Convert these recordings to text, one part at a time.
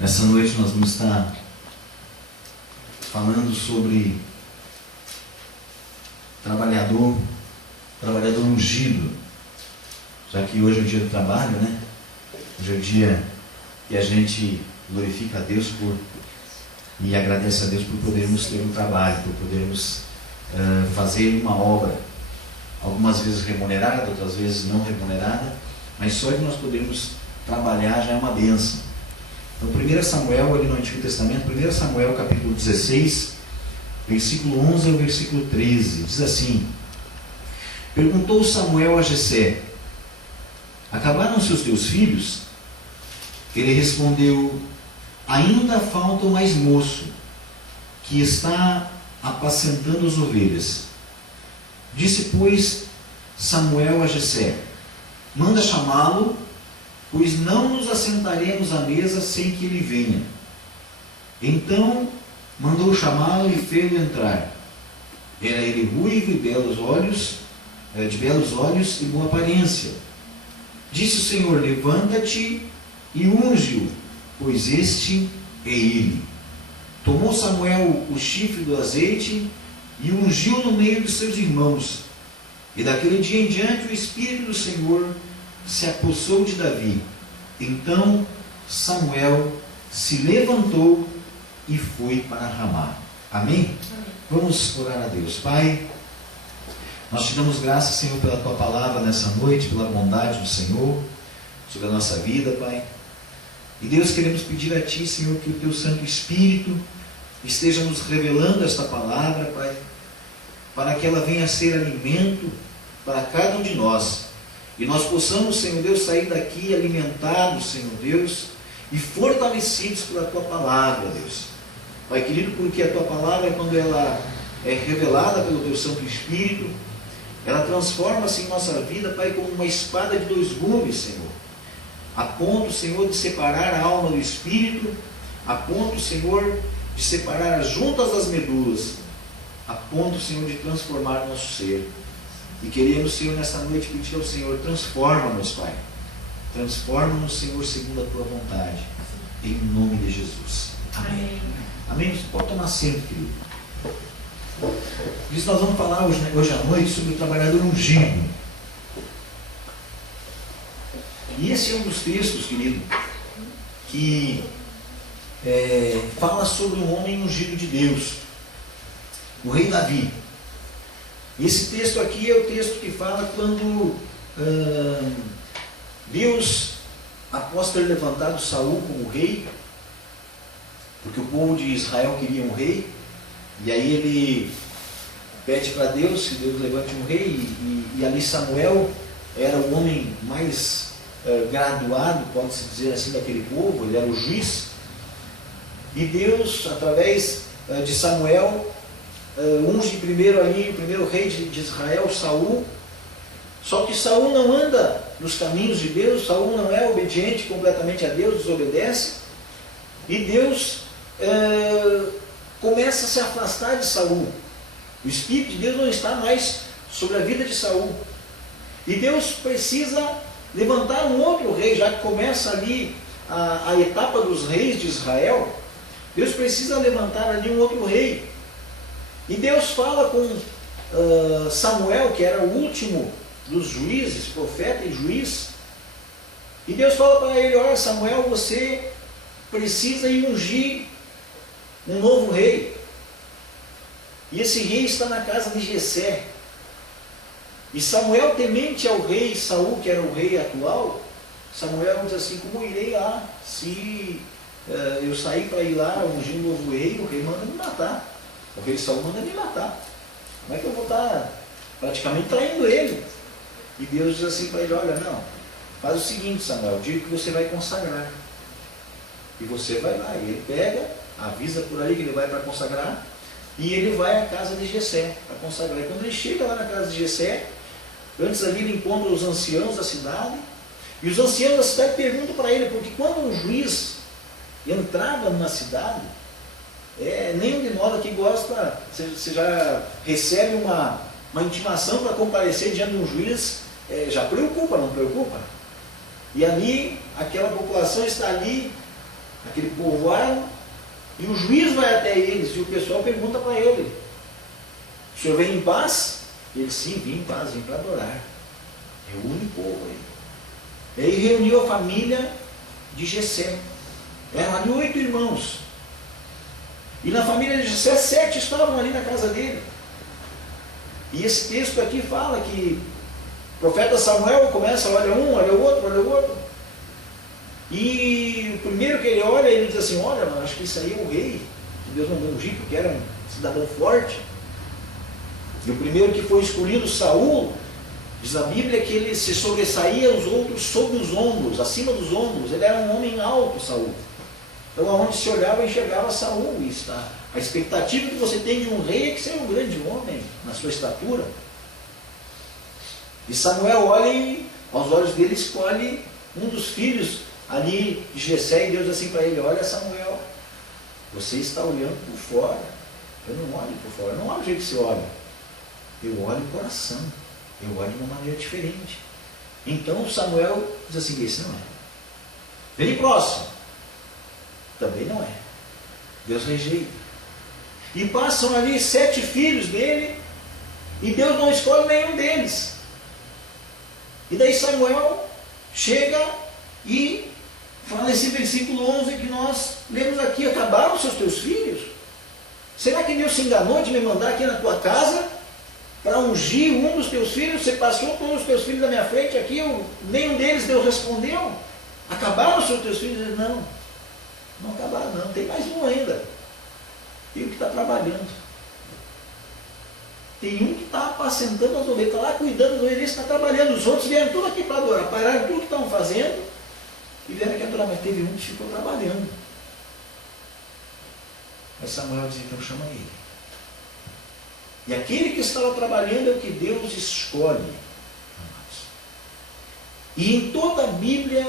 Nessa noite nós vamos estar falando sobre trabalhador ungido, já que hoje é o dia do trabalho, né? Hoje é o dia que a gente glorifica a Deus e agradece a Deus por podermos ter um trabalho, por podermos fazer uma obra, algumas vezes remunerada, outras vezes não remunerada, mas só de nós podermos trabalhar já é uma bênção. Então, 1 Samuel, ali no Antigo Testamento, 1 Samuel capítulo 16, versículo 11 ao versículo 13, diz assim: Perguntou Samuel a Jessé: Acabaram-se os teus filhos? Ele respondeu: Ainda falta o mais moço, que está apacentando as ovelhas. Disse, pois, Samuel a Jessé: Manda chamá-lo, pois não nos assentaremos à mesa sem que ele venha. Então mandou chamá-lo e fê-lo entrar. Era ele ruivo e de belos olhos e boa aparência. Disse o Senhor: Levanta-te e unge-o, pois este é ele. Tomou Samuel o chifre do azeite e o ungiu no meio de seus irmãos. E daquele dia em diante o Espírito do Senhor se apossou de Davi. Então Samuel se levantou e foi para Ramá. Amém? Vamos orar a Deus. Pai, nós te damos graças, Senhor, pela tua palavra nessa noite, pela bondade do Senhor sobre a nossa vida, Pai. E Deus, queremos pedir a Ti, Senhor, que o Teu Santo Espírito esteja nos revelando esta palavra, Pai, para que ela venha a ser alimento para cada um de nós. E nós possamos, Senhor Deus, sair daqui alimentados, Senhor Deus, e fortalecidos pela Tua palavra, Deus. Pai querido, porque a Tua palavra, quando ela é revelada pelo Teu Santo Espírito, ela transforma-se em nossa vida, Pai, como uma espada de dois gumes, Senhor. A ponto, Senhor, de separar a alma do espírito, a ponto, Senhor, de separar as juntas das medulas, a ponto, Senhor, de transformar o nosso ser. E queremos, Senhor, nessa noite pedir ao Senhor: transforma-nos, Pai. Transforma-nos, Senhor, segundo a Tua vontade. Em nome de Jesus. Amém. Amém? Você pode tomar assento, querido. Por isso nós vamos falar hoje à noite sobre o trabalhador ungido. E esse é um dos textos, querido, que fala sobre um homem ungido de Deus, o rei Davi. Esse texto aqui é o texto que fala quando Deus, após ter levantado Saul como rei, porque o povo de Israel queria um rei, e aí ele pede para Deus que Deus levante um rei, e ali Samuel era o homem mais graduado, pode-se dizer assim, daquele povo. Ele era o juiz, e Deus, através de Samuel, unge primeiro ali o primeiro rei de Israel, Saul. Só que Saul não anda nos caminhos de Deus, Saul não é obediente completamente a Deus, desobedece, e Deus começa a se afastar de Saul. O Espírito de Deus não está mais sobre a vida de Saul, e Deus precisa levantar um outro rei, já que começa ali a etapa dos reis de Israel. Deus precisa levantar ali um outro rei. E Deus fala com Samuel, que era o último dos juízes, profeta e juiz. E Deus fala para ele: olha, Samuel, você precisa ir ungir um novo rei. E esse rei está na casa de Jessé. E Samuel, temente ao rei Saul, que era o rei atual, Samuel diz assim: como irei lá? Se eu sair para ir lá ungir um novo rei, o rei manda me matar. O rei Saul manda me matar. Como é que eu vou estar praticamente traindo ele? E Deus diz assim para ele: olha, não, faz o seguinte, Samuel, diga que você vai consagrar. E você vai lá. E ele pega, avisa por ali que ele vai para consagrar, e ele vai à casa de Jessé para consagrar. E quando ele chega lá na casa de Jessé, antes ali ele encontra os anciãos da cidade, e os anciãos da cidade perguntam para ele, porque quando um juiz entrava numa cidade, nenhum de nós aqui gosta, você já recebe uma intimação para comparecer diante de um juiz, já preocupa, não preocupa? E ali, aquela população está ali aquele povoado, e o juiz vai até eles, e o pessoal pergunta para ele: o senhor vem em paz? Ele: sim, vim em paz, vim para adorar. Reúne o povo aí. E aí reuniu a família de Jessé. Eram ali 8 irmãos. E na família de Jessé, 7 estavam ali na casa dele. E esse texto aqui fala que o profeta Samuel começa, olha um, olha o outro, olha o outro. E o primeiro que ele olha, ele diz assim: olha, mano, acho que isso aí é o rei que Deus mandou ungir, porque era um cidadão forte. E o primeiro que foi escolhido, Saul, diz a Bíblia que ele se sobressaía aos outros sobre os ombros, acima dos ombros. Ele era um homem alto, Saul. Então, aonde se olhava, enxergava Saul. E está. A expectativa que você tem de um rei é que seja um grande homem na sua estatura. E Samuel olha e, aos olhos dele, escolhe um dos filhos ali de Jessé, e Deus diz assim para ele: olha, Samuel, você está olhando por fora. Eu não olho por fora, eu não olho do jeito que você olha. Eu olho o coração. Eu olho de uma maneira diferente. Então Samuel diz assim: esse não é. Vem próximo. Também não é. Deus rejeita. E passam ali 7 filhos dele, e Deus não escolhe nenhum deles. E daí Samuel chega e fala nesse versículo 11 que nós lemos aqui: acabaram os teus filhos? Será que Deus se enganou de me mandar aqui na tua casa para ungir um dos teus filhos? Você passou todos os teus filhos da minha frente aqui, nenhum deles Deus respondeu. Acabaram os teus filhos? Ele: não, não acabaram não, tem mais um ainda. Tem um que está trabalhando. Tem um que está apacentando as ovelhas, está lá cuidando das ovelhas, está trabalhando. Os outros vieram tudo aqui para adorar, pararam tudo que estavam fazendo e vieram aqui adorar, mas teve um que ficou trabalhando. Mas Samuel diz: então chama ele. E aquele que estava trabalhando é o que Deus escolhe. E em toda a Bíblia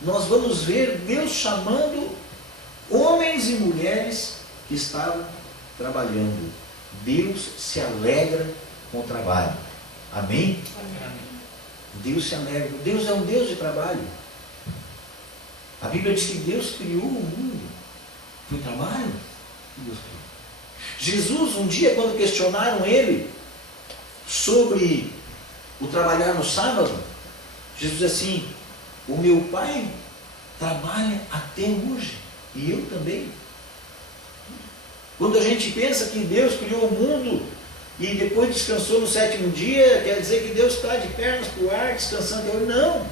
nós vamos ver Deus chamando homens e mulheres que estavam trabalhando. Deus se alegra com o trabalho. Amém? Amém? Deus se alegra. Deus é um Deus de trabalho. A Bíblia diz que Deus criou o mundo. Foi trabalho que Deus criou. Jesus, um dia, quando questionaram ele sobre o trabalhar no sábado, Jesus disse assim: o meu Pai trabalha até hoje, e eu também. Quando a gente pensa que Deus criou o mundo e depois descansou no 7º dia, quer dizer que Deus está de pernas para o ar, descansando. Não,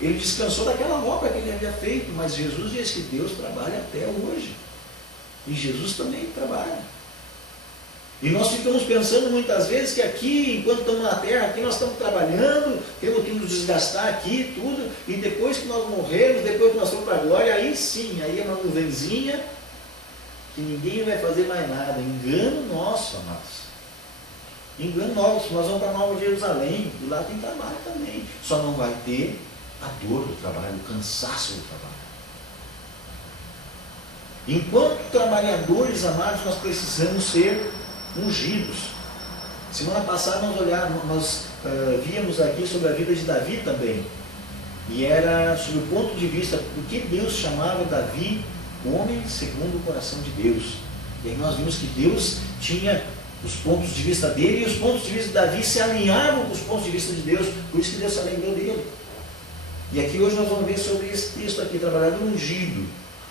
ele descansou daquela obra que ele havia feito, mas Jesus diz que Deus trabalha até hoje, e Jesus também trabalha. E nós ficamos pensando muitas vezes que aqui, enquanto estamos na terra, aqui nós estamos trabalhando, temos que nos desgastar aqui, tudo, e depois que nós morrermos, depois que nós formos para a glória, aí sim, aí é uma nuvenzinha, que ninguém vai fazer mais nada. Engano nosso, amados. Engano nosso. Nós vamos para Nova Jerusalém, e lá tem trabalho também. Só não vai ter a dor do trabalho, o cansaço do trabalho. Enquanto trabalhadores, amados, nós precisamos ser ungidos. Semana passada nós víamos aqui sobre a vida de Davi também. E era sobre o ponto de vista do que Deus chamava Davi o homem segundo o coração de Deus. E aí nós vimos que Deus tinha os pontos de vista dele, e os pontos de vista de Davi se alinhavam com os pontos de vista de Deus, por isso que Deus se alegrou dele. E aqui hoje nós vamos ver sobre esse texto aqui, trabalhador ungido.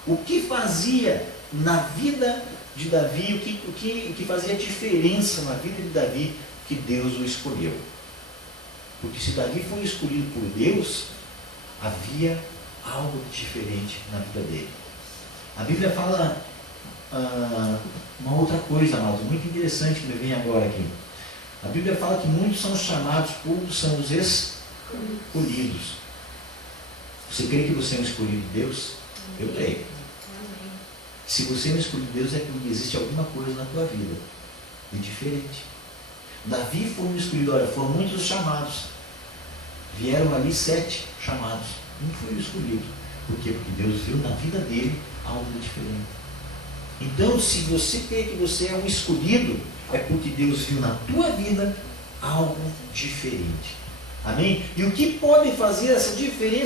O que fazia na vida de Davi, o que fazia diferença na vida de Davi, que Deus o escolheu. Porque se Davi foi escolhido por Deus, havia algo diferente na vida dele. A Bíblia fala uma outra coisa, amados, muito interessante que me vem agora aqui. A Bíblia fala que muitos são chamados, poucos são os escolhidos. Você crê que você é um escolhido de Deus? Eu creio. Se você é um escolhido de Deus, é porque existe alguma coisa na tua vida de diferente. Davi foi um escolhido. Olha, foram muitos os chamados. Vieram ali 7 chamados. Um foi o escolhido. Por quê? Porque Deus viu na vida dele algo diferente. Então, se você crê que você é um escolhido, é porque Deus viu na tua vida algo diferente. Amém? E o que pode fazer essa diferença